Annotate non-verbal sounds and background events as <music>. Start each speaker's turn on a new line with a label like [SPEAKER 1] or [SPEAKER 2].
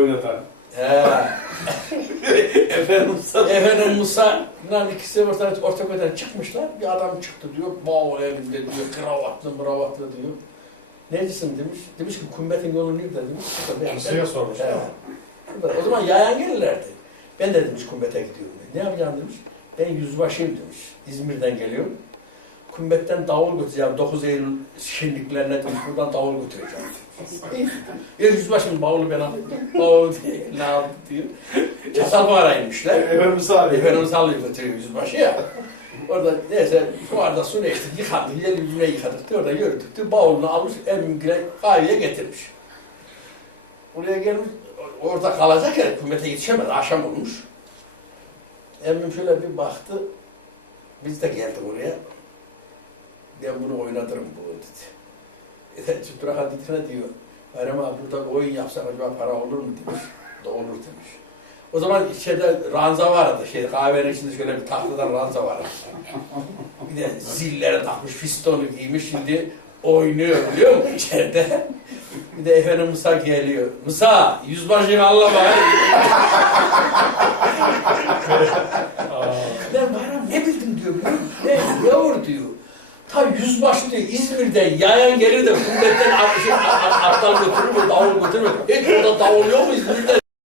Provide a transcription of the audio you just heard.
[SPEAKER 1] oynatan. <laughs> Efendim Musa.
[SPEAKER 2] Efendim Musa, bunlar ikisi ortadan ortaköyden çıkmışlar. Bir adam çıktı diyor, bavul elinde diyor, kravatlı kravatlı diyor. Necisin demiş. Demiş ki kumbetin yolu nerede demiş.
[SPEAKER 3] Kimseye sormuş.
[SPEAKER 2] He. O zaman yayan gelirlerdi. Ben de demiş kumbete gidiyorum. Ne yapacağım demiş. Ben yüzbaşıyım demiş. İzmir'den geliyorum. Kumbetten davul götüreceğim. 9 Eylül şenliklerine demiş. Buradan davul götüreceğim. Bir yüzbaşım bavulu ben alayım. Bavulu diye ne aldı diyor. Çatal mağara inmişler.
[SPEAKER 1] Efendim Musa abi.
[SPEAKER 2] Efendimiz alıyor götürüyor yüzbaşı ya. Orada neyse fuarda su ne içtik, yıkadık, yer yüzüne yıkadık diyor, orada yürüdük diyor, bavulunu almış, emgire kahveye getirmiş. Buraya gelmiş, orada kalacak ya, hükümete yetişemez, akşam olmuş. Emmim şöyle bir baktı, biz de geldik oraya. Ben bunu oynatırım bu dedi. E, Çıtırak Hadidine diyor, Bayram abi burada oyun yapsak acaba para olur mu demiş. Da olur demiş. O zaman içeride ranza vardı. Şey, kahvenin içinde şöyle bir tahtadan ranza vardı. Bir de zillere takmış, fistonu giymiş şimdi oynuyor biliyor musun içeride? Bir de efendim Musa geliyor. Musa, yüzbaşını Allah bari. <laughs> ben bayram ne bildim diyor. biliyor musun? Ne yavur diyor. Ta yüzbaşı diyor İzmir'den yayan gelir de kumbetten at- şey, götürür mü, davul götürür mü? Hiç orada davul yok mu İzmir'de?